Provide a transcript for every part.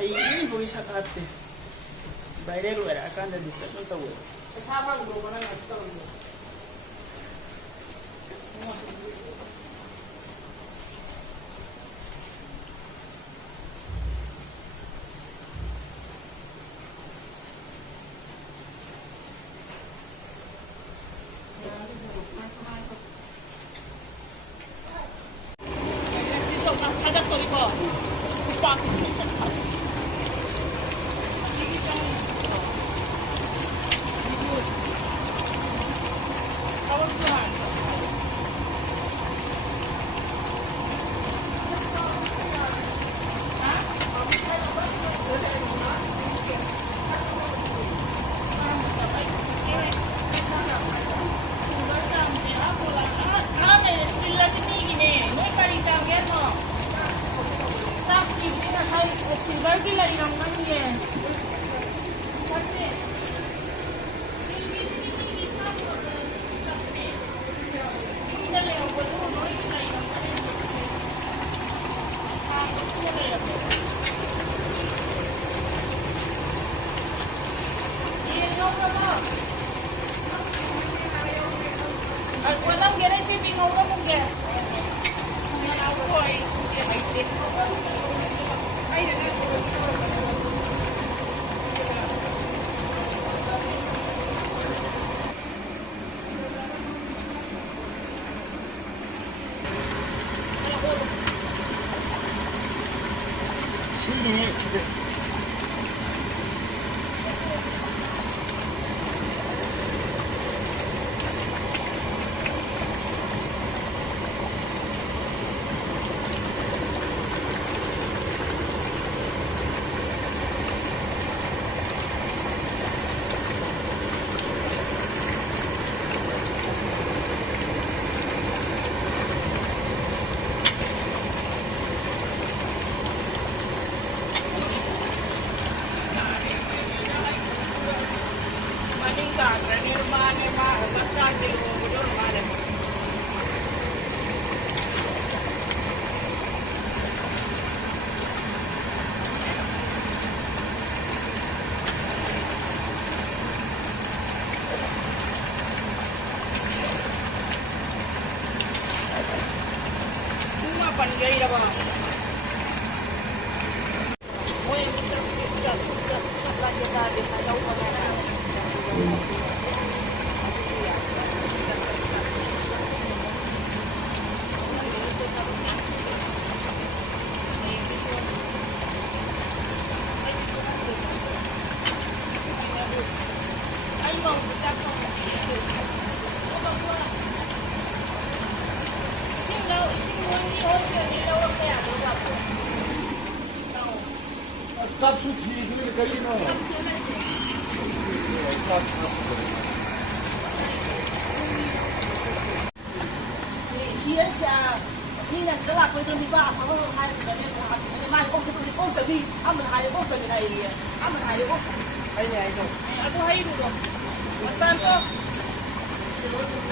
ꯑꯩ ꯕꯣꯏ ꯁꯀꯥꯠꯇꯦ ꯚꯥꯏꯔꯦꯜ ꯑꯣꯏꯔꯛꯑꯀꯥꯟꯗꯗꯤ ꯆꯠꯅ ꯇꯧꯋꯦ 값수 뒤에 걸리노. Chia xa nhưng là nó là quay tôi đi ba mà không hai người nên là mai ôm cái đi ăn mình hai ôm cái này ăn mình hai ôm Ay niya ito. Ato hay dito. Bastante.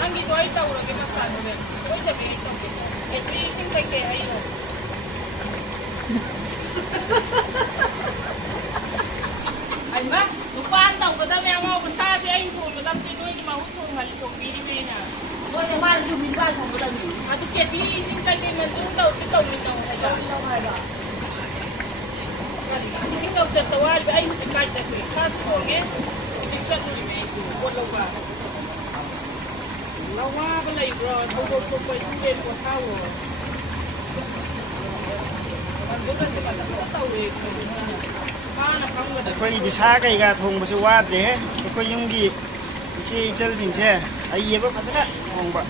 Ang ito ay tao lang bastante din. Oy sabi ito. Everything like kay ayo. Ay ba? Lupahan daw ko dami ang mga basa si ay ito. Madam tinoy di mahutong halito pili na. tôi là mai dùng mình ba phòng của tao nhỉ Ato kaya di ising kay kay man dun daw si tao min daw. đâu hai bà Ising daw sa tawal ay kay sa sa ko nge. Ising sa ko ni ito. Wala ba? Lawa ba lay bro? Tawag ko pa yung ko tawo. ꯑꯩꯈꯣꯏꯒꯤꯗꯤ ꯁꯥ ꯀꯩꯀꯥ ꯊꯣꯡꯕꯁꯨ ꯋꯥꯗ꯭ꯔꯦꯍꯦ ꯑꯩꯈꯣꯏ ꯌꯨꯝꯒꯤ ꯏꯆꯦ ꯏꯆꯜꯁꯤꯡꯁꯦ ꯑꯏꯕ ꯐꯖꯅ ꯊꯣꯡꯕ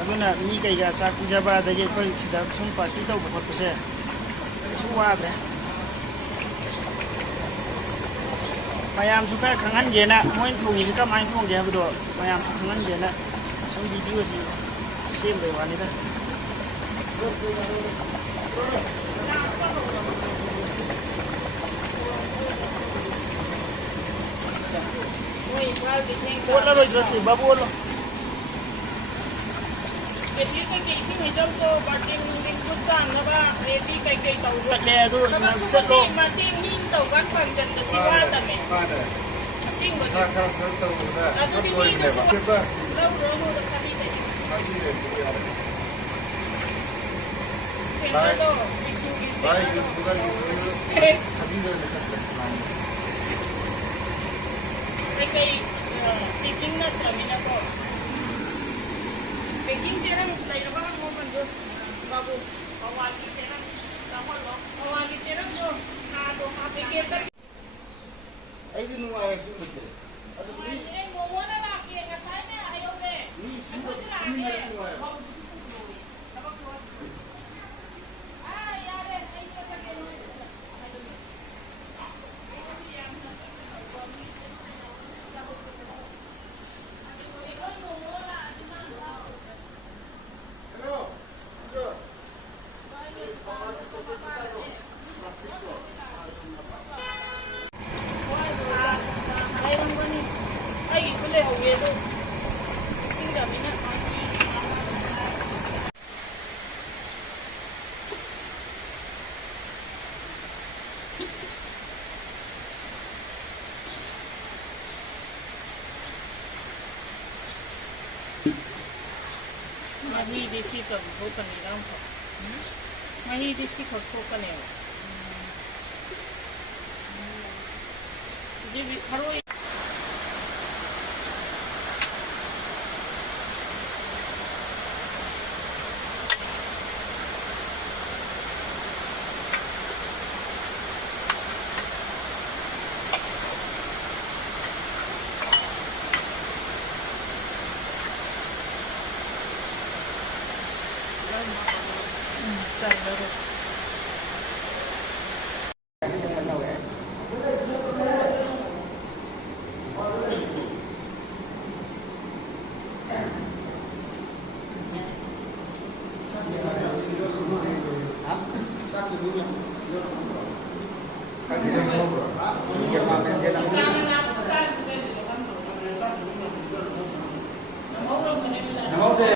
ꯑꯗꯨꯅ ꯃꯤ ꯀꯩꯀꯥ ꯆꯥꯛ ꯄꯤꯖꯕ ꯑꯗꯒꯤ ꯑꯩꯈꯣꯏ ꯁꯤꯗ ꯁꯨꯝ ꯄꯥꯔꯇꯤ ꯇꯧꯕ ꯈꯣꯠꯄꯁꯦ ꯀꯩꯁꯨ ꯋꯥꯗ꯭ꯔꯦ ꯃꯌꯥꯝꯁꯨ ꯈꯔ ꯈꯪꯍꯟꯒꯦꯅ ꯃꯣꯏꯅ ꯊꯣꯡꯉꯤꯁꯤ ꯀꯃꯥꯏꯅ ꯊꯣꯡꯒꯦ ꯍꯥꯏꯕꯗꯣ ꯃꯌꯥꯝꯁꯨ ꯈꯪꯍꯟꯒꯦꯅ ꯁꯨꯝ ꯚꯤꯗꯤꯑꯣꯁꯤ ꯁꯦꯝꯕꯩ ꯋꯥꯅꯤꯗ Bola lo idrasi, babolo. ꯀꯦꯁꯤ ꯀꯩꯀꯩ ꯏꯁꯤꯡ ꯍꯩꯖꯧꯗꯣ ꯕꯥꯔꯇꯤꯟ ꯈꯨꯠ ꯆꯥꯝꯅꯕ ꯔꯦꯗꯤ ꯀꯩꯀꯩ ꯇꯧꯗꯣ ꯆꯠꯂꯦ ꯑꯗꯨ ꯆꯠꯂꯣ ꯃꯇꯦꯡ ꯃꯤ ꯇꯧꯀꯥꯟ ꯄꯥꯡꯖꯟꯕꯁꯤ ꯋꯥꯗꯃꯦ ꯃꯥꯅꯦ ꯑꯁꯦꯡꯕꯗꯤ ꯈꯔ ꯈꯔ ꯈꯔ ꯇꯧꯕꯗ ꯑꯗꯨꯗꯤ ꯑꯣꯏꯕꯅꯦꯕ ꯃꯤꯅꯁꯨ ꯂꯧꯔꯣ ꯊꯕꯤ ꯂꯩ ꯀꯩꯅꯣꯗꯣ ꯏꯁꯤꯡꯒꯤ भाई ꯀꯩꯅꯣꯗꯣ अभी जो ꯀꯩꯀꯩ ꯄꯦꯀꯤꯡ ꯅꯠꯇ꯭ꯔꯃꯤꯅꯀꯣ ꯄꯦꯀꯤꯡ ꯆꯦꯔꯪ ꯂꯩꯔꯕ ꯃꯃꯜꯗꯣ ꯕꯥꯕꯨ ꯍꯋꯥꯒꯤ ꯆꯦꯔꯪ ꯇꯥꯃꯜꯂꯣ ꯍꯋꯥꯒꯤ ꯆꯦꯔꯪꯗꯣ ꯉꯥꯗꯣ ꯄꯦꯀꯦꯠꯇ ꯑꯩꯗꯤ ꯅꯨꯡꯉꯥꯏ ꯁꯤꯒꯨꯝꯕꯁꯦ ꯑꯗꯨ ꯃꯤ ꯃꯣꯃꯣꯅ ꯂꯥꯛꯀꯦ ꯉꯁꯥꯏꯅꯦ ꯍꯥꯏꯍꯧꯔꯦ ꯃꯤ ꯑꯩꯈꯣꯏꯁꯨ ꯁꯤꯒꯨꯝꯕ ꯂꯥꯛꯑꯒꯦ ꯅꯨꯡꯉꯥꯏ ꯌꯥꯔꯦ ꯑꯩ ꯆꯠꯂꯒꯦ हेलो जो ꯂꯩꯔꯝꯒꯅꯤ ꯑꯩꯒꯤꯁꯨ ꯂꯩꯍꯧꯋꯦ ꯑꯗꯣ ꯏꯁꯤꯡꯗꯃꯤꯅ ꯃꯍꯤꯗꯤ ꯁꯤ ꯊꯣꯛꯀꯅꯤꯗ ꯑꯃꯨꯛ ꯃꯍꯤꯗꯤ ꯁꯤꯈꯛ ꯊꯣꯛꯀꯅꯦꯕ ꯍꯧꯖꯤꯛ ꯊꯔꯣꯏ ꯆꯜꯂꯔꯣꯏ